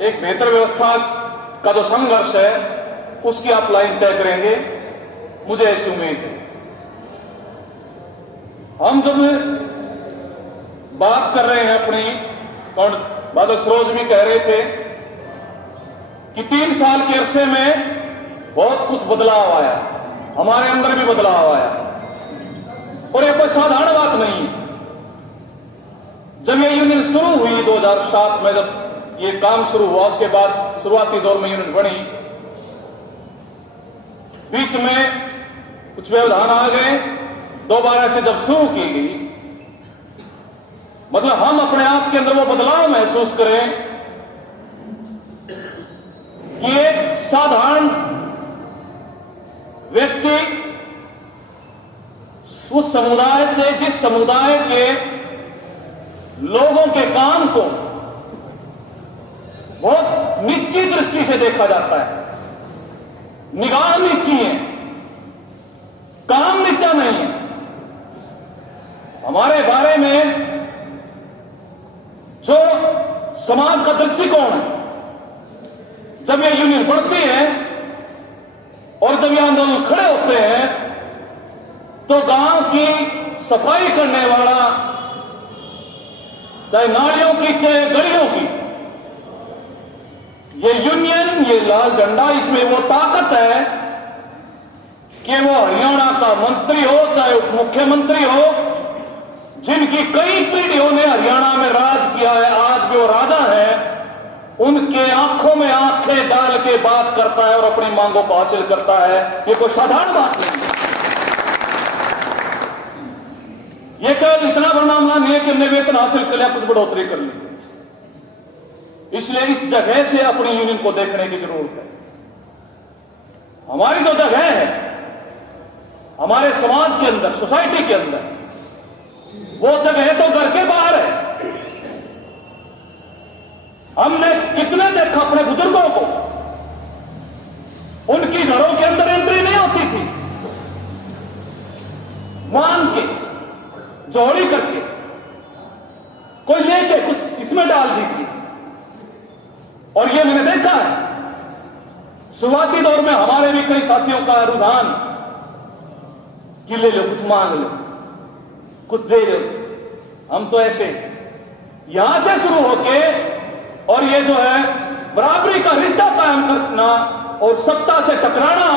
एक बेहतर व्यवस्था का जो संघर्ष है उसकी आप लाइन तय करेंगे, मुझे ऐसी उम्मीद है। हम जब बात कर रहे हैं अपनी, और बादल सरोज भी कह रहे थे कि 3 साल के अरसे में बहुत कुछ बदलाव आया, हमारे अंदर भी बदलाव आया, और यह कोई साधारण बात नहीं है। जब ये यूनियन शुरू हुई 2007 में, जब ये काम शुरू हुआ, उसके बाद शुरुआती दौर में यूनियन बनी, बीच में कुछ व्यवधान आ गए, दोबारा से जब शुरू की गई, मतलब हम अपने आप के अंदर वो बदलाव महसूस करें कि एक साधारण व्यक्ति उस समुदाय से, जिस समुदाय के लोगों के काम को बहुत नीची दृष्टि से देखा जाता है, निगाह नीची है, काम नीचा नहीं है, हमारे बारे में जो समाज का दृष्टिकोण है, जब ये यूनियन बढ़ती है और जब ये आंदोलन खड़े होते हैं, तो गांव की सफाई करने वाला, चाहे नालियों की चाहे गलियों की, ये यूनियन, ये लाल झंडा, इसमें वो ताकत है कि वो हरियाणा का मंत्री हो चाहे उप मुख्यमंत्री हो, जिनकी कई पीढ़ियों ने हरियाणा में राज किया है, आज भी वो राजा है, उनके आंखों में आंखें डाल के बात करता है और अपनी मांगों को हासिल करता है। ये कोई साधारण बात नहीं है। ये केवल इतना बड़ा मामला नहीं है कि हमने वेतन हासिल कर लिया, कुछ बढ़ोतरी कर ली, इसलिए इस जगह से अपनी यूनियन को देखने की जरूरत है। हमारी जो जगह है हमारे समाज के अंदर, सोसाइटी के अंदर, वो जगह तो घर के बाहर है। हमने कितने देखा अपने बुजुर्गों को, उनकी घरों के अंदर एंट्री नहीं होती थी, मांग के, जोड़ी करके, कोई लेके कुछ इसमें डाल दी थी। और ये मैंने देखा है, शुरुआती दौर में हमारे भी कई साथियों का रुझान कि ले लो, कुछ मांग लो, कुछ दे लो। हम तो ऐसे यहां से शुरू होके, और ये जो है बराबरी का रिश्ता कायम करना और सत्ता से टकराना,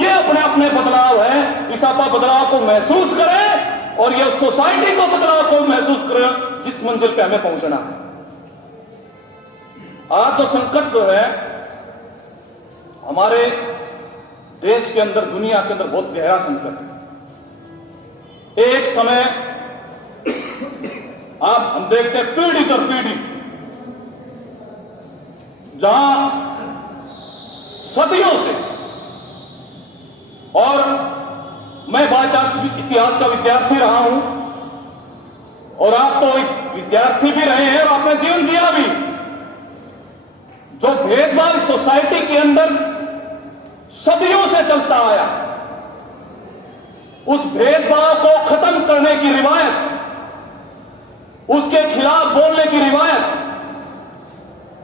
ये अपने अपने बदलाव है। इस आपा बदलाव को महसूस करें और ये सोसाइटी को बदलाव को महसूस करें जिस मंजिल पे हमें पहुंचना है। आज जो संकट जो है हमारे देश के अंदर, दुनिया के अंदर बहुत गहरा संकट है। एक समय आप हम देखते हैं पीढ़ी दर पीढ़ी, जहां सदियों से, और मैं इतिहास का विद्यार्थी रहा हूं और आप तो एक विद्यार्थी भी रहे हैं और आपने जीवन जिया भी, जो भेदभाव सोसाइटी के अंदर सदियों से चलता आया, उस भेदभाव को खत्म करने की रिवायत, उसके खिलाफ बोलने की रिवायत,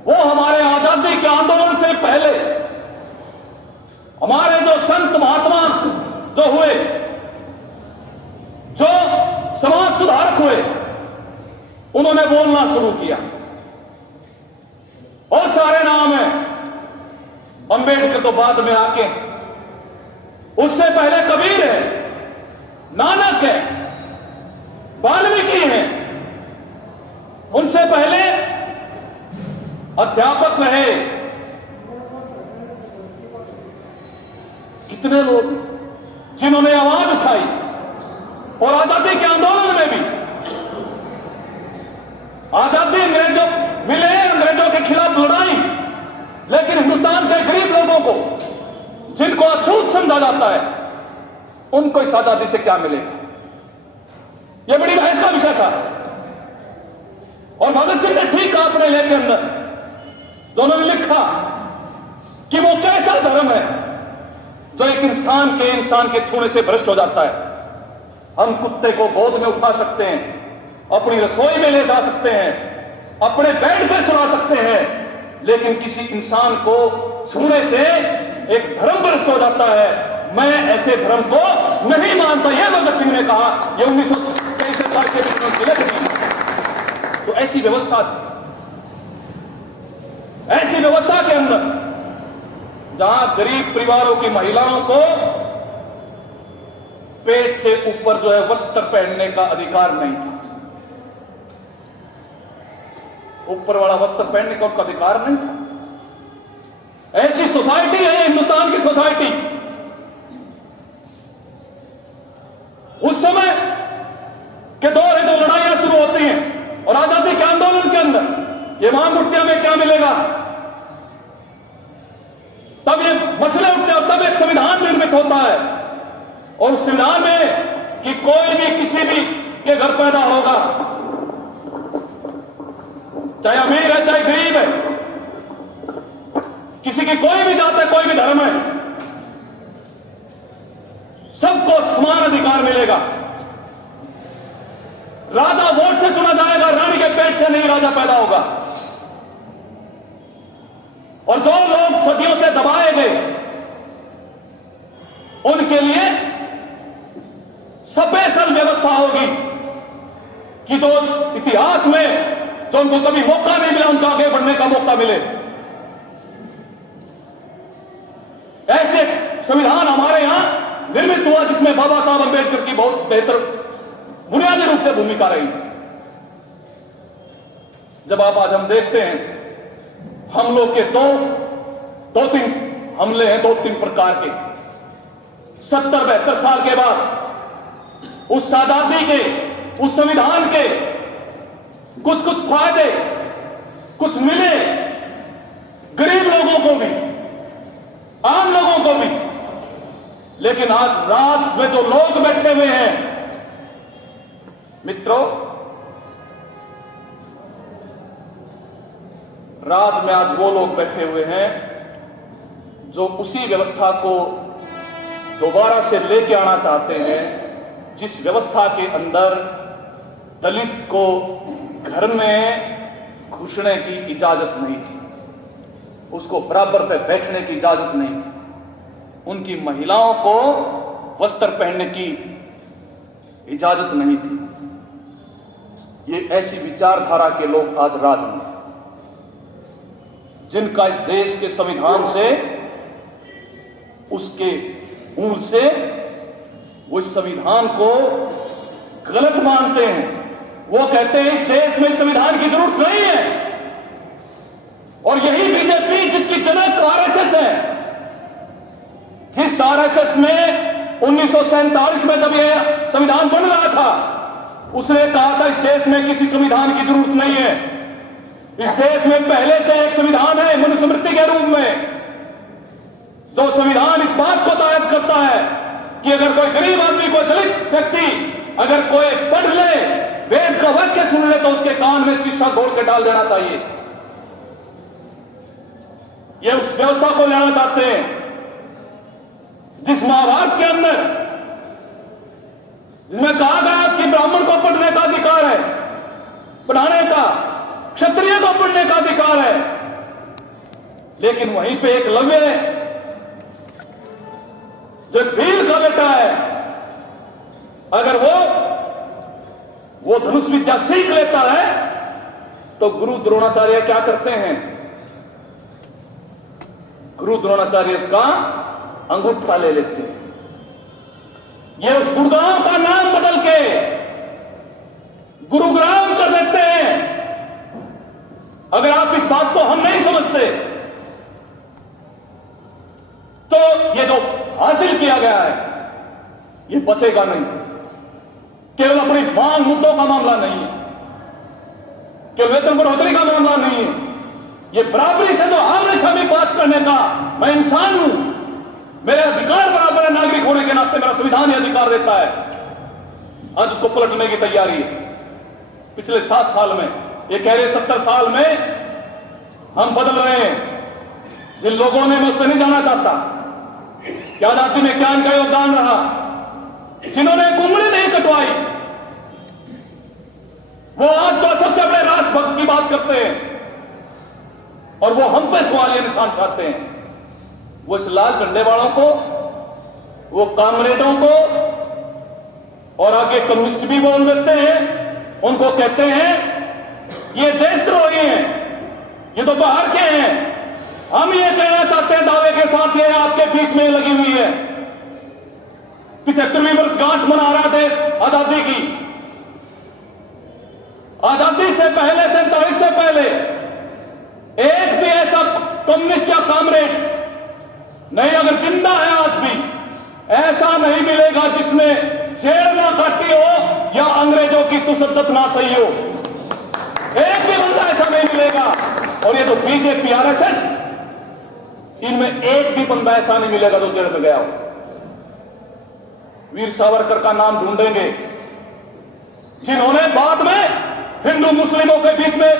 वो हमारे आजादी के आंदोलन से पहले हमारे जो संत महात्मा जो हुए, जो समाज सुधारक हुए, उन्होंने बोलना शुरू किया। और सारे नाम है, अंबेडकर तो बाद में आके, उससे पहले कबीर है, नानक है, वाल्मीकि है, उनसे पहले अध्यापक रहे, कितने लोग जिन्होंने आवाज उठाई और आजादी के आंदोलन में भी, आजादी अंग्रेजों मिले, अंग्रेजों के खिलाफ लड़ाई, लेकिन हिंदुस्तान के गरीब लोगों को, जिनको अछूत समझा जाता है, उनको इस आजादी से क्या मिलेगा? यह बड़ी बहस का विषय था। और भगत सिंह ने ठीक कहा अपने लेख के अंदर, दोनों ने लिखा कि वो कैसा धर्म है जो एक इंसान के छूने से भ्रष्ट हो जाता है। हम कुत्ते को गोद में उठा सकते हैं, अपनी रसोई में ले जा सकते हैं, अपने बेड पे सुला सकते हैं, लेकिन किसी इंसान को छूने से एक धर्म भ्रष्ट हो जाता है। मैं ऐसे धर्म को नहीं मानता, यह भगत सिंह ने कहा। यह 1963 साल के विद्रोह। तो ऐसी व्यवस्था थी, ऐसी व्यवस्था के अंदर जहां गरीब परिवारों की महिलाओं को पेट से ऊपर जो है वस्त्र पहनने का अधिकार नहीं था। ऊपर वाला वस्त्र पहनने का उनका अधिकार नहीं था। ऐसी सोसाइटी है हिंदुस्तान की सोसाइटी। उस समय के दौर है जो लड़ाइयां शुरू होती हैं और आजादी के आंदोलन के अंदर ये महामूर्तियों में क्या मिलेगा, तब ये मसले उठते हैं और तब एक संविधान निर्मित होता है। और उस संविधान में कि कोई भी किसी भी के घर पैदा होगा, चाहे अमीर है चाहे गरीब है, किसी की कोई भी जात है कोई भी धर्म है, सबको समान अधिकार मिलेगा। राजा वोट से चुना जाएगा, रानी के पेट से नहीं राजा पैदा होगा। और जो लोग सदियों से दबाए गए उनके लिए स्पेशल व्यवस्था होगी कि जो इतिहास में जो उनको कभी मौका नहीं मिला उनको आगे बढ़ने का मौका मिले। ऐसे संविधान हमारे यहां निर्मित हुआ जिसमें बाबा साहब अंबेडकर की बहुत बेहतर बुनियादी रूप से भूमिका रही। जब आप आज हम देखते हैं हमलों के दो तीन हमले हैं, 2-3 प्रकार के। 70-72 साल के बाद उस आजादी के, उस संविधान के कुछ फायदे कुछ मिले गरीब लोगों को भी, आम लोगों को भी। लेकिन आज रात में जो लोग बैठे हुए हैं मित्रों, राज में आज वो लोग बैठे हुए हैं जो उसी व्यवस्था को दोबारा से लेके आना चाहते हैं जिस व्यवस्था के अंदर दलित को घर में घुसने की इजाजत नहीं थी, उसको बराबर पे बैठने की इजाजत नहीं थी, उनकी महिलाओं को वस्त्र पहनने की इजाजत नहीं थी। ये ऐसी विचारधारा के लोग आज राज में, जिनका इस देश के संविधान से, उसके मूल से, वो इस संविधान को गलत मानते हैं। वो कहते हैं इस देश में संविधान की जरूरत नहीं है। और यही बीजेपी जिसकी जनक आरएसएस है, जिस आरएसएस में 1947 में जब यह संविधान बन रहा था, उसने कहा था इस देश में किसी संविधान की जरूरत नहीं है। इस देश में पहले से एक संविधान है मनुस्मृति के रूप में, जो संविधान इस बात को तायद करता है कि अगर कोई गरीब आदमी, कोई दलित व्यक्ति अगर कोई पढ़ ले, वेद का वाक्य सुन ले, तो उसके कान में शीशा घोल के डाल देना चाहिए। ये उस व्यवस्था को लेना चाहते हैं जिस महाभारत के अंदर, जिसमें कहा गया कि ब्राह्मण को पढ़ने का अधिकार है, पढ़ाने का, क्षत्रिय को पढ़ने का अधिकार है। लेकिन वहीं पे एक लव्य है जो भील का बेटा है, अगर वो धनुष विद्या सीख लेता है तो गुरु द्रोणाचार्य क्या करते हैं? गुरु द्रोणाचार्य उसका अंगूठा ले लेते हैं। ये उस गुड़गांव का नाम बदल के गुरुग्राम कर देते हैं। अगर आप इस बात को हम नहीं समझते तो ये जो हासिल किया गया है ये बचेगा नहीं। केवल अपनी मांग मुद्दों का मामला नहीं है, केवल वेतन बढ़ोतरी का मामला नहीं है, ये बराबरी से जो आमने सामने बात करने का, मैं इंसान हूं, मेरे अधिकार बराबर है, नागरिक होने के नाते मेरा संविधान ही अधिकार देता है, आज उसको पलटने की तैयारी है। पिछले 7 साल में, ये कह रहे 70 साल में हम बदल रहे हैं। जिन लोगों ने, मैं उस पर नहीं जाना चाहता कि आजादी में क्या इनका योगदान रहा, जिन्होंने एक उंगली नहीं कटवाई, वो आज जो सबसे बड़े राष्ट्रभक्त की बात करते हैं, और वो हम पे सवालिया निशान उठाते हैं। वो इस लाल झंडे वालों को, वो कामरेडों को और आगे कम्युनिस्ट भी बोल देते हैं, उनको कहते हैं ये देशद्रोही हैं, ये तो बाहर के हैं। हम ये कहना चाहते हैं दावे के साथ, ये आपके बीच में लगी हुई है। 75वीं वर्षगांठ मना रहा देश आजादी की। आजादी से पहले, 47 से पहले एक भी ऐसा कम्युनिस्ट या कामरेड नहीं, अगर जिंदा है आज भी, ऐसा नहीं मिलेगा जिसने जेल ना काटी हो या अंग्रेजों की तशद्दुद ना सही हो। एक भी बंदा ऐसा नहीं मिलेगा। और ये तो बीजेपी, आरएसएस, इनमें एक भी बंदा ऐसा नहीं मिलेगा जो जेल में गया हो। वीर सावरकर का नाम ढूंढेंगे, जिन्होंने बाद में हिंदू मुस्लिमों के बीच में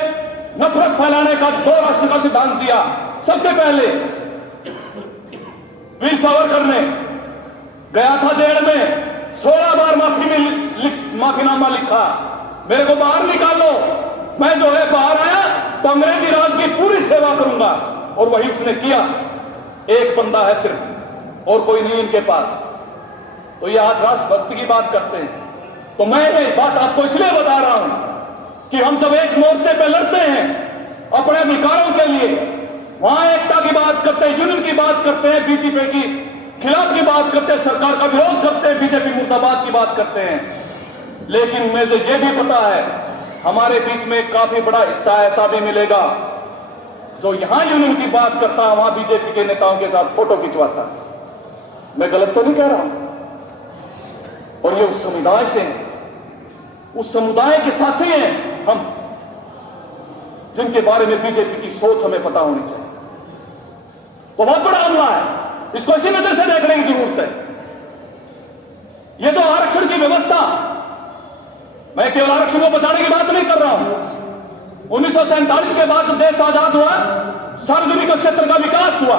नफरत फैलाने का 2 राष्ट्र का सिद्धांत दिया। सबसे पहले वीर सावरकर ने गया था जेल में, 16 बार माफीनामा लिखा, मेरे को बाहर निकालो, मैं जो है बाहर आया तो अंग्रेजी राज की पूरी सेवा करूंगा। और वही उसने किया। एक बंदा है सिर्फ, और कोई नहीं इनके पास। तो ये आज राष्ट्रभक्ति की बात करते हैं। तो मैं ये बात आपको इसलिए बता रहा हूं कि हम जब एक मोर्चे पे लड़ते हैं अपने अधिकारों के लिए, वहां एकता की बात करते हैं, यूनियन की बात करते हैं, बीजेपी की खिलाफ की बात करते हैं, सरकार का विरोध करते हैं, बीजेपी मुर्दाबाद की बात करते हैं। लेकिन मुझे ये भी पता है हमारे बीच में काफी बड़ा हिस्सा ऐसा भी मिलेगा जो यहां यूनियन की बात करता है, वहां बीजेपी के नेताओं के साथ फोटो खिंचवाता है। मैं गलत तो नहीं कह रहा हूं। और ये उस समुदाय से, उस समुदाय के साथी हैं हम, जिनके बारे में बीजेपी की सोच हमें पता होनी चाहिए। तो बहुत बड़ा हमला है, इसको इसी नजर से देखने की जरूरत है। ये जो आरक्षण की व्यवस्था, मैं केवल आरक्षण को बचाने की बात नहीं कर रहा हूं। 1947 के बाद जब देश आजाद हुआ, सार्वजनिक क्षेत्र का विकास हुआ,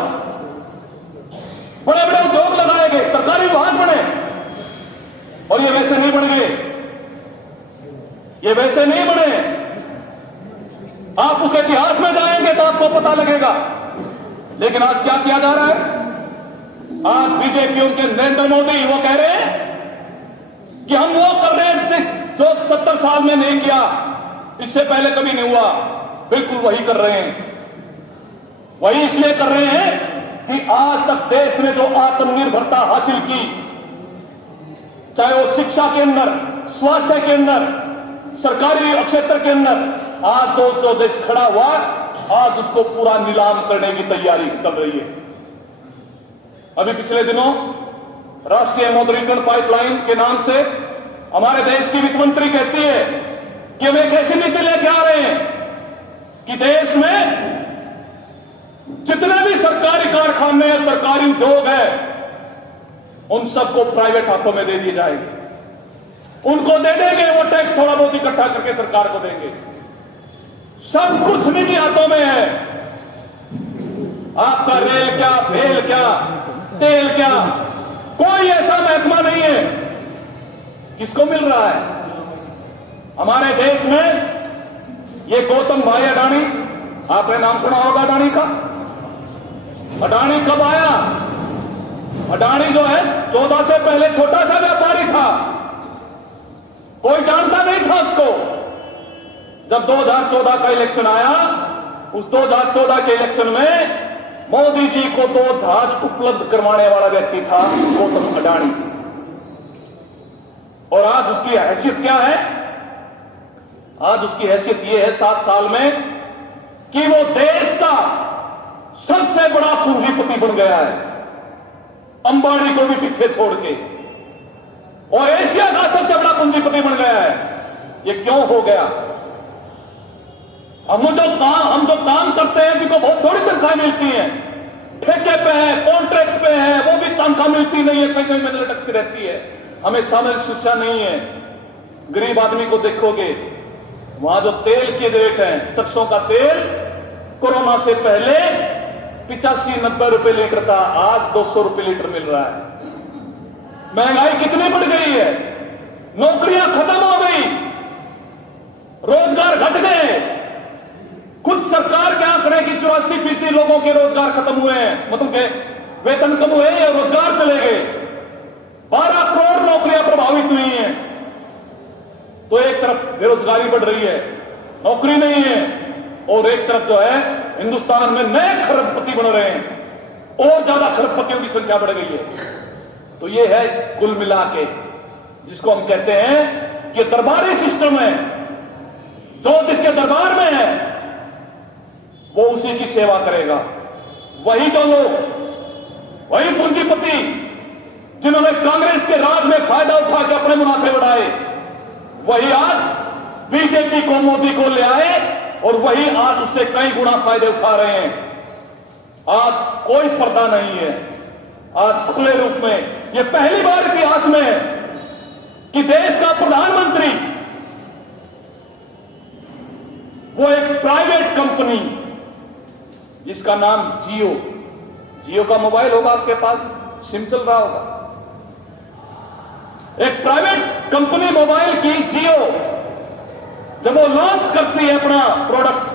बड़े बड़े उद्योग लगाए गए, सरकारी विभाग बने, और ये वैसे नहीं बन गए, ये वैसे नहीं बने। आप उस इतिहास में जाएंगे तो आपको पता लगेगा। लेकिन आज क्या किया जा रहा है? आज बीजेपी के नरेंद्र मोदी वो कह रहे हैं कि हम वो कर रहे हैं जो 70 साल में नहीं किया, इससे पहले कभी नहीं हुआ। बिल्कुल वही कर रहे हैं। वही इसलिए कर रहे हैं कि आज तक देश ने जो आत्मनिर्भरता हासिल की, चाहे वो शिक्षा के अंदर, स्वास्थ्य के अंदर, सरकारी क्षेत्र के अंदर, आज तो जो देश खड़ा हुआ, आज उसको पूरा नीलाम करने की तैयारी चल रही है। अभी पिछले दिनों राष्ट्रीय मौद्रीकरण पाइपलाइन के नाम से हमारे देश की वित्त मंत्री कहती है कि हम एक ऐसी नीति लेके आ रहे हैं कि देश में जितने भी सरकारी कारखाने हैं, सरकारी उद्योग है, उन सबको प्राइवेट हाथों में दे दिए जाएंगे। उनको दे देंगे, वो टैक्स थोड़ा बहुत इकट्ठा करके सरकार को देंगे। सब कुछ निजी हाथों में है। आपका रेल क्या, भेल क्या, तेल क्या, कोई ऐसा महकमा नहीं है। किसको मिल रहा है? हमारे देश में ये गौतम भाई अडानी, आपने नाम सुना होगा अडानी का। अडानी कब आया? अडानी जो है 14 से पहले छोटा सा व्यापारी था, कोई जानता नहीं था उसको। जब 2014 का इलेक्शन आया, उस 2014 के इलेक्शन में मोदी जी को 2 जहाज उपलब्ध करवाने वाला व्यक्ति था गौतम अडानी। और आज उसकी हैसियत क्या है? आज उसकी हैसियत यह है 7 साल में कि वो देश का सबसे बड़ा पूंजीपति बन गया है, अंबानी को भी पीछे छोड़ के, और एशिया का सबसे बड़ा पूंजीपति बन गया है। ये क्यों हो गया? हम जो काम करते हैं, जिनको बहुत थोड़ी तनख्वाह मिलती है, ठेके पे है, कॉन्ट्रैक्ट पे है, वो भी तनख्वाह मिलती नहीं है, कहीं कहीं में लटकती रहती है। हमें सामाजिक शिक्षा नहीं है। गरीब आदमी को देखोगे, वहां जो तेल के रेट हैं, सरसों का तेल कोरोना से पहले 85-90 रुपए लीटर था, आज 200 रुपए लीटर मिल रहा है। महंगाई कितनी बढ़ गई है, नौकरियां खत्म हो गई, रोजगार घट गए, खुद सरकार के आंकड़े की 84% लोगों के रोजगार खत्म हुए हैं, मतलब के वेतन कम हुए या रोजगार चले गए। 12 करोड़ नौकरियां प्रभावित हुई हैं। तो एक तरफ बेरोजगारी बढ़ रही है, नौकरी नहीं है, और एक तरफ जो है हिंदुस्तान में नए खरबपति बन रहे हैं, और ज्यादा खरबपतियों की संख्या बढ़ गई है। तो ये है कुल मिला के जिसको हम कहते हैं कि दरबारी सिस्टम है। जो जिसके दरबार में है वो उसी की सेवा करेगा। वही जो लोग, वही पूंजीपति जिन्होंने कांग्रेस के राज में फायदा उठा के अपने मुनाफे बढ़ाए, वही आज बीजेपी को, मोदी को ले आए, और वही आज उससे कई गुना फायदे उठा रहे हैं। आज कोई पर्दा नहीं है, आज खुले रूप में यह पहली बार इतिहास में है कि देश का प्रधानमंत्री वो एक प्राइवेट कंपनी जिसका नाम जियो का मोबाइल होगा आपके पास, सिम चल रहा होगा, एक प्राइवेट कंपनी मोबाइल की जियो जब वो लॉन्च करती है अपना प्रोडक्ट,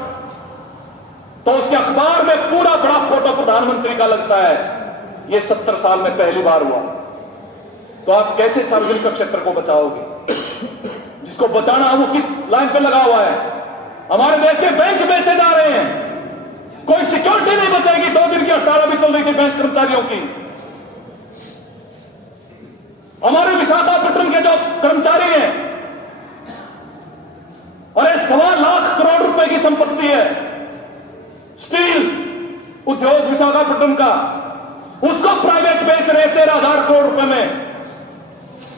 तो उसके अखबार में पूरा बड़ा फोटो प्रधानमंत्री का लगता है। ये 70 साल में पहली बार हुआ। तो आप कैसे सार्वजनिक क्षेत्र को बचाओगे? जिसको बचाना है वो किस लाइन पे लगा हुआ है? हमारे देश के बैंक बेचे जा रहे हैं, कोई सिक्योरिटी नहीं बचेगी। 2 दिन की हड़ताल भी चल रही थी बैंक कर्मचारियों की। हमारे विशाखापट्टनम के जो कर्मचारी हैं, अरे 1.25 लाख करोड़ रुपए की संपत्ति है स्टील उद्योग विशाखापट्टनम का, उसको प्राइवेट बेच रहे 13,000 करोड़ रुपए में।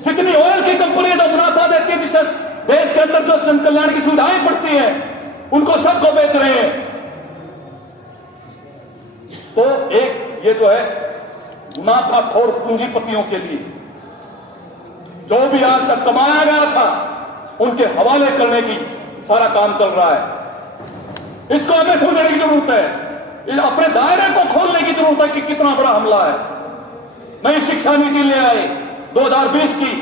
जितनी ऑयल की कंपनी जो मुनाफा देती है, जिससे देश के अंदर जो जन कल्याण की सुविधाएं पड़ती हैं, उनको सबको बेच रहे हैं। तो एक ये जो है मुनाफाखोर पूंजीपतियों के लिए जो भी आज तक कमाया गया था उनके हवाले करने की सारा काम चल रहा है। इसको हमें समझने की जरूरत है, अपने दायरे को खोलने की जरूरत है कि कितना बड़ा हमला है। नई शिक्षा नीति ले आए 2020 की,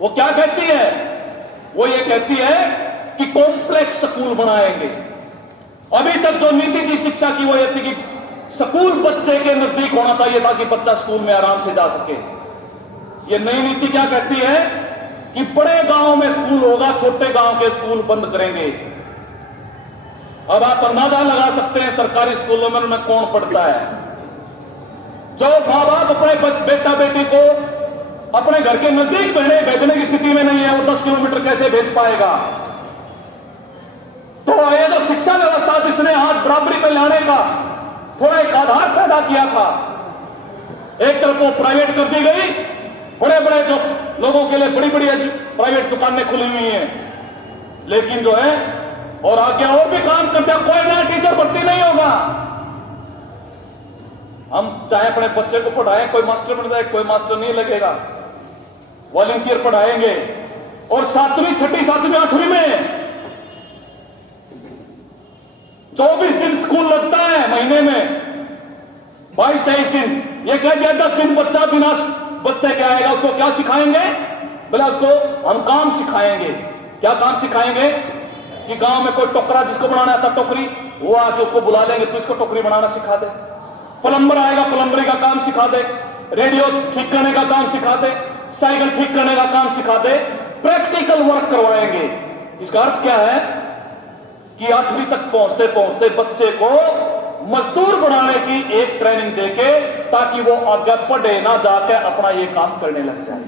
वो क्या कहती है? वो ये कहती है कि कॉम्प्लेक्स स्कूल बनाएंगे। अभी तक जो नीति थी शिक्षा की वो ये थी कि स्कूल बच्चे के नजदीक होना चाहिए ताकि बच्चा स्कूल में आराम से जा सके। ये नई नीति क्या कहती है कि बड़े गांव में स्कूल होगा, छोटे गांव के स्कूल बंद करेंगे। अब आप अंदाजा लगा सकते हैं सरकारी स्कूलों में उनमें कौन पढ़ता है। जो मां बाप अपने बेटा बेटी को अपने घर के नजदीक भेजने की स्थिति में नहीं है, वो 10 किलोमीटर कैसे भेज पाएगा? तो ये जो शिक्षा व्यवस्था जिसने आज बराबरी पे लाने का थोड़ा एक आधार पैदा किया था, एक तरफ वो प्राइवेट कर दी गई, बड़े बड़े जो लोगों के लिए बड़ी बड़ी प्राइवेट दुकानें खुली हुई हैं, लेकिन जो है और आगे और भी काम करते हैं, कोई नया टीचर भर्ती नहीं होगा। हम चाहे अपने बच्चे को पढ़ाएं, कोई मास्टर बन जाए, कोई मास्टर नहीं लगेगा, वॉलंटियर पढ़ाएंगे। और 7वीं 6ठी 7वीं 8वीं में 24 दिन स्कूल लगता है महीने में, 22-23 दिन। ये कह दिया 10 दिन बच्चा बिना बस्ते के आएगा, उसको क्या सिखाएंगे? बोला उसको हम काम सिखाएंगे। क्या काम सिखाएंगे? कि गांव में कोई टोकरा जिसको बनाना आता टोकरी, वो आके उसको बुला लेंगे, तो इसको टोकरी बनाना सिखा दे। प्लम्बर आएगा, प्लम्बरी का काम सिखा दे। रेडियो ठीक करने का काम सिखा दे, साइकिल ठीक करने का काम सिखा दे, प्रैक्टिकल वर्क करवाएंगे। इसका अर्थ क्या है कि 8वीं तक पहुंचते पहुंचते बच्चे को मजदूर बनाने की एक ट्रेनिंग देके, ताकि वो आगे पढ़े ना जाके अपना ये काम करने लग जाए।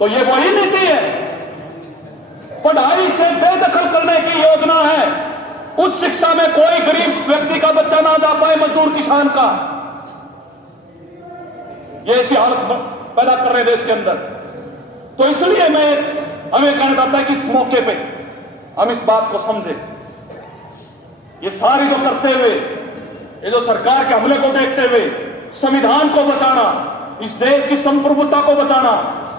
तो ये वही नीति है, पढ़ाई से बेदखल करने की योजना है। उच्च शिक्षा में कोई गरीब व्यक्ति का बच्चा ना जा पाए, मजदूर किसान का। ये ऐसी हालत पैदा कर रहे देश के अंदर। तो इसलिए हमें कहना चाहता है कि इस मौके पे हम इस बात को समझें। ये सारी जो करते हुए, ये जो सरकार के हमले को देखते हुए संविधान को बचाना, इस देश की संप्रभुता को बचाना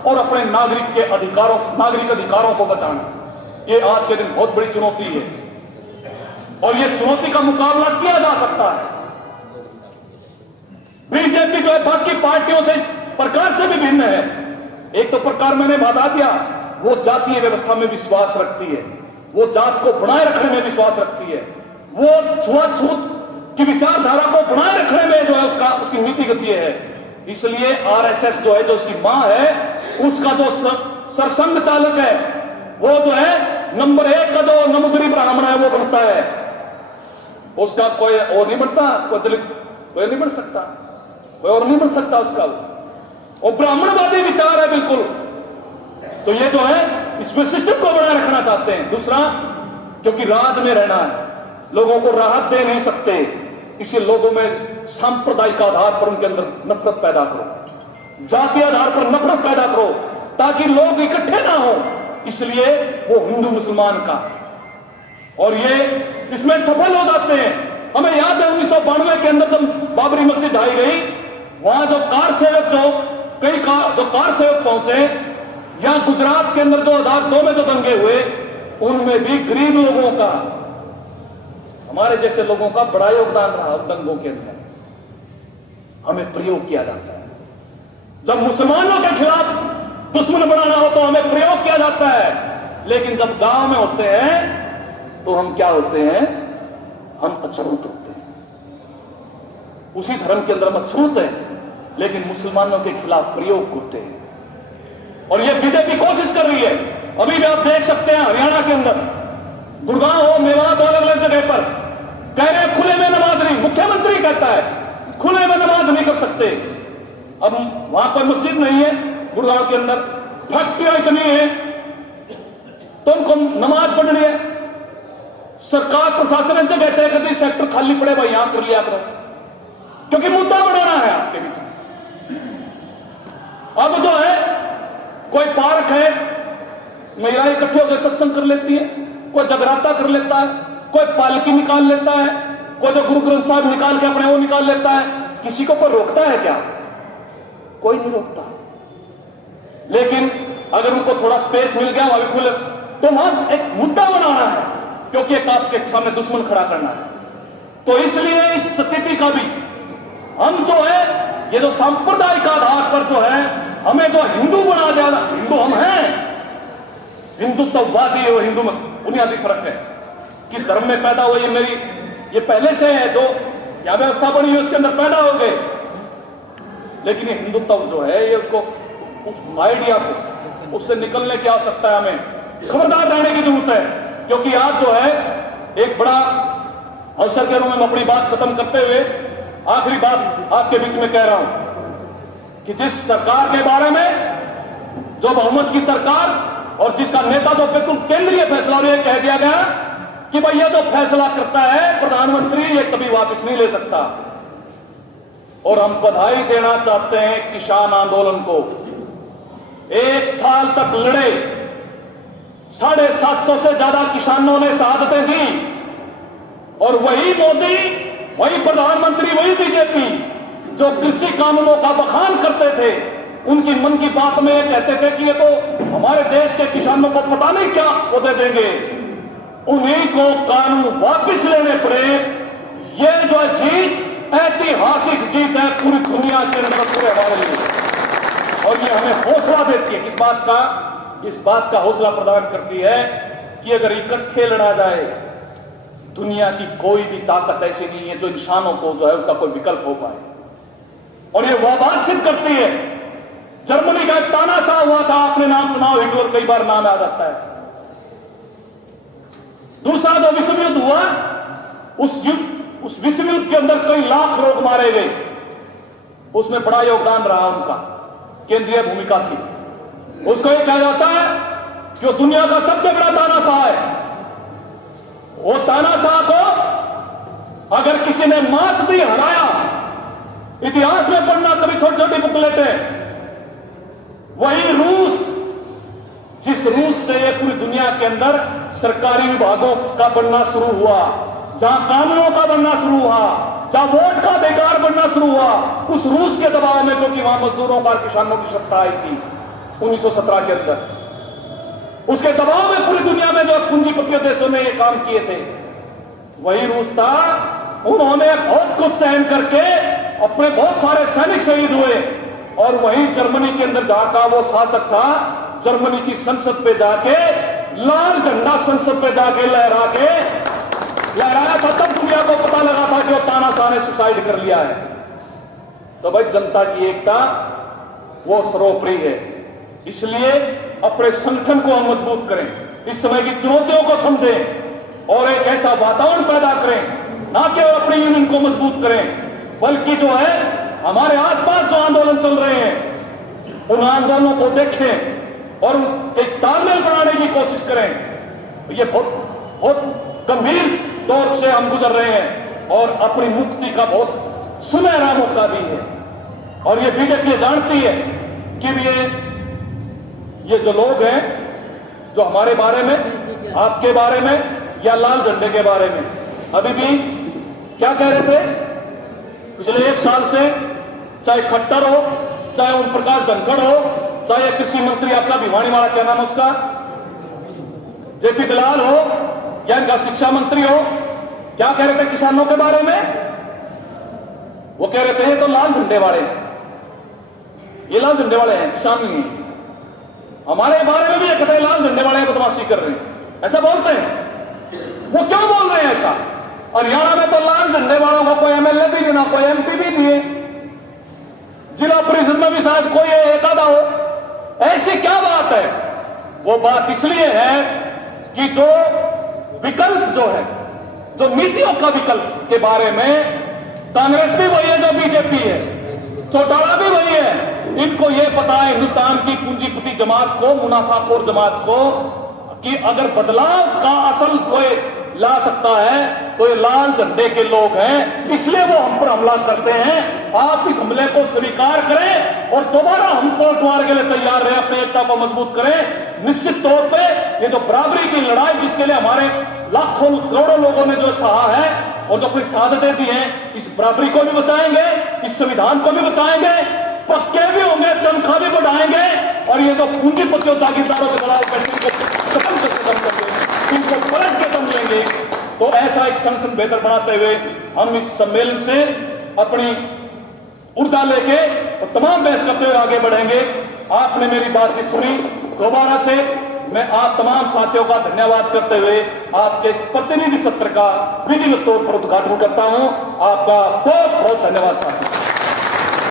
और अपने नागरिक अधिकारों को बचाना, ये आज के दिन बहुत बड़ी चुनौती है। और ये चुनौती का मुकाबला किया जा सकता है। बीजेपी जो है बाकी पार्टियों से इस प्रकार से भी भिन्न है। एक तो प्रकार मैंने बता दिया, वो जातीय व्यवस्था में विश्वास रखती है। वो जात को बनाए रखने में विश्वास रखती है, वो छुआछूत की विचारधारा को बनाए रखने में जो है उसकी नीति गति है। इसलिए आरएसएस जो है, जो उसकी मां है, उसका जो सरसंघ चालक है, वो जो है नंबर 1 का जो नमुगरी ब्राह्मण है वो बनता है। उसका कोई और नहीं बनता, कोई दलित कोई नहीं बन सकता, कोई और नहीं बन सकता उसका। वो ब्राह्मणवादी विचार है बिल्कुल। तो ये जो है इसमें सिस्टम को बनाए रखना चाहते हैं। दूसरा, क्योंकि राज में रहना है, लोगों को राहत दे नहीं सकते, इसलिए लोगों में सांप्रदायिक आधार पर उनके अंदर नफरत पैदा करो, जाति आधार पर नफरत पैदा करो, ताकि लोग इकट्ठे ना हो। इसलिए वो हिंदू मुसलमान का, और ये इसमें सफल हो जाते हैं। हमें याद है 1992 के अंदर जब बाबरी मस्जिद ढाई गई, वहां जो कार सेवक जो कार सेवक पहुंचे, या गुजरात के अंदर जो 2002 में जो दंगे हुए, उनमें भी गरीब लोगों का, हमारे जैसे लोगों का बड़ा योगदान रहा दंगों के अंदर। हमें प्रयोग किया जाता है। जब मुसलमानों के खिलाफ दुश्मन बनाना हो तो हमें प्रयोग किया जाता है, लेकिन जब गांव में होते हैं तो हम क्या होते हैं? हम अछूत होते हैं। उसी धर्म के अंदर हम अछूत हैं, लेकिन मुसलमानों के खिलाफ प्रयोग होते हैं। और ये बीजेपी कोशिश कर रही है। अभी भी आप देख सकते हैं हरियाणा के अंदर, गुड़गांव हो, मेवात हो, अलग अलग जगह पर कह रहे हैं खुले में नमाज नहीं। मुख्यमंत्री कहता है खुले में नमाज नहीं कर सकते। अब वहां पर मस्जिद नहीं है गुड़गांव के अंदर, फैक्ट्रियां इतनी है, तुमको नमाज पढ़नी है, सरकार प्रशासन ने जगह तय कर दी, सेक्टर खाली पड़े भाई यहां कर लिया करो, क्योंकि मुद्दा बनाना है आपके बीच में। अब जो है कोई पार्क है, महिलाएं इकट्ठे होकर सत्संग कर लेती है, कोई जगराता कर लेता है, कोई पालकी निकाल लेता है, कोई जो गुरु ग्रंथ साहब निकाल के अपने वो निकाल लेता है। किसी को कोई रोकता है क्या? कोई नहीं रोकता। लेकिन अगर उनको थोड़ा स्पेस मिल गया वहां खुले, तो वहां एक मुद्दा बनाना है, क्योंकि एक आपके सामने दुश्मन खड़ा करना है। तो इसलिए इस स्थिति का भी हम जो है, ये जो सांप्रदायिक आधार पर जो है हमें जो हिंदू बना दिया, हिंदू हम हैं, हिंदुत्ववादी और हिंदू में बुनियादी फर्क है। किस धर्म में पैदा हुए, ये पहले से है, जो यहां व्यवस्था बनी है उसके अंदर पैदा हो गए। लेकिन ये हिंदुत्व जो है, ये उसको उस आइडिया को उससे निकलने की आवश्यकता है। हमें खबरदार रहने की जरूरत है, क्योंकि आज जो है एक बड़ा अवसर के रूप में अपनी बात खत्म करते हुए आखिरी बात आपके बीच में कह रहा हूं कि जिस सरकार के बारे में, जो बहुमत की सरकार और जिसका नेता जो बिल्कुल केंद्रीय फैसला, और ये कह दिया गया कि भाई ये जो फैसला करता है प्रधानमंत्री, ये कभी वापस नहीं ले सकता। और हम बधाई देना चाहते हैं किसान आंदोलन को। 1 साल तक लड़े, 750 से ज्यादा किसानों ने शहादतें दी, और वही मोदी, वही प्रधानमंत्री, वही बीजेपी जो कृषि कानूनों का बखान करते थे, उनकी मन की बात में ये कहते थे कि ये तो हमारे देश के किसानों को पता नहीं क्या वो दे देंगे। उन्हीं को कानून वापस लेने पड़े। ये जो जीत ऐतिहासिक जीत है पूरी दुनिया के अंदर, पूरे हमारे लिए। और ये हमें हौसला देती है, इस बात का हौसला प्रदान करती है कि अगर इकट्ठे लड़ा जाए, दुनिया की कोई भी ताकत ऐसी नहीं है जो इंसानों को जो है उसका कोई विकल्प हो पाए। और ये वह बात सिद्ध करती है। जर्मनी का तानाशाह हुआ था, आपने नाम सुना हो, हिटलर कई बार नाम याद आता है। दूसरा जो विश्व युद्ध हुआ, उस विश्व युद्ध के अंदर कई लाख लोग मारे गए, उसमें बड़ा योगदान रहा उनका, केंद्रीय भूमिका थी। उसको यह कहा जाता है कि वो दुनिया का सबसे बड़ा तानाशाह है। वो तानाशाह को अगर किसी ने मात दी, हराया, इतिहास में पढ़ना कभी छोटी छोटी बुकलेटें, वही रूस, जिस रूस से ये पूरी दुनिया के अंदर सरकारी विभागों का बनना शुरू हुआ, जहां कानूनों का बनना शुरू हुआ, जहां वोट का बेकार बनना शुरू हुआ, उस रूस के दबाव में, क्योंकि वहां मजदूरों का, किसानों की सत्ता आई थी 1917 के अंदर, उसके दबाव में पूरी दुनिया में जो पूंजीपति देशों ने ये काम किए थे, वही रूस था। उन्होंने बहुत कुछ सहन करके अपने बहुत सारे सैनिक शहीद हुए, और वही जर्मनी के अंदर जहां का वो शासक था, जर्मनी की संसद पे जाके लाल झंडा संसद पे जाके लहराया था, तब दुनिया को पता लगा था कि वो तानाशाह ने सुसाइड कर लिया है। तो भाई जनता की एकता वो सर्वोपरि है, इसलिए अपने संगठन को हम मजबूत करें, इस समय की चुनौतियों को समझें और एक ऐसा वातावरण पैदा करें, ना केवल अपने यूनियन को मजबूत करें बल्कि जो है हमारे आसपास जो आंदोलन चल रहे हैं उन आंदोलनों को देखें और एक तालमेल बनाने की कोशिश करें। ये बहुत गंभीर दौर से हम गुजर रहे हैं और अपनी मुक्ति का बहुत सुनहरा मौका भी है। और ये बीजेपी जानती है कि ये जो लोग हैं जो हमारे बारे में, आपके बारे में या लाल झंडे के बारे में अभी भी क्या कह रहे थे पिछले 1 साल से, चाहे खट्टर हो, चाहे ओम प्रकाश धनखड़ हो, चाहे कृषि मंत्री आपका भिवानीवाला, क्या नाम है उसका, जेपी दलाल हो, या इनका शिक्षा मंत्री हो, क्या कह रहे थे किसानों के बारे में? वो कह रहे थे ये तो लाल झंडे वाले, ये लाल झंडे वाले हैं, किसान नहीं है। हमारे बारे में भी ये कहते हैं लाल झंडे वाले बदमाशी कर रहे हैं, ऐसा बोलते हैं। वो क्यों बोल रहे हैं ऐसा? हरियाणा में तो लाल झंडे वालों को कोई एमएलए भी नहीं, ना कोई एमपी भी नहीं है, जिला परिषद में भी शायद कोई एक आधा हो। ऐसी क्या बात है? वो बात इसलिए है कि जो विकल्प जो है, जो नीतियों का विकल्प के बारे में कांग्रेस भी वही है जो बीजेपी है, चौटाला भी वही है। इनको यह पता है हिंदुस्तान की पूंजीपति जमात को, मुनाफाखोर जमात को, कि अगर बदलाव का असल कोई ला सकता है तो ये लाल झंडे के लोग हैं, इसलिए वो हम पर हमला करते हैं। आप इस हमले को स्वीकार करें और दोबारा हम पलटवार के लिए तैयार रहे, अपनी एकता को मजबूत करें। निश्चित तौर पे ये जो बराबरी की लड़ाई जिसके लिए हमारे लाखों करोड़ों लोगों ने जो सहा है और जो अपनी शहादतें दी हैं, इस बराबरी को भी बचाएंगे, इस संविधान को भी बचाएंगे, पक्के भी होंगे, तनख्वाह भी बढ़ाएंगे और ये जो पूंजीपतियों जागीरदारों के दलाल को खत्म कर देंगे, इनको पलट के दम लेंगे। तो ऐसा एक संगठन बेहतर बनाते हुए हम इस सम्मेलन से अपनी ऊर्जा लेके और तमाम बहस करते हुए आगे बढ़ेंगे। आपने मेरी बातचीत सुनी, दोबारा से मैं आप तमाम साथियों का धन्यवाद करते हुए आपके इस प्रतिनिधि सत्र का विधिवत तौर पर उद्घाटन करता हूं। आपका बहुत बहुत धन्यवाद साथियों।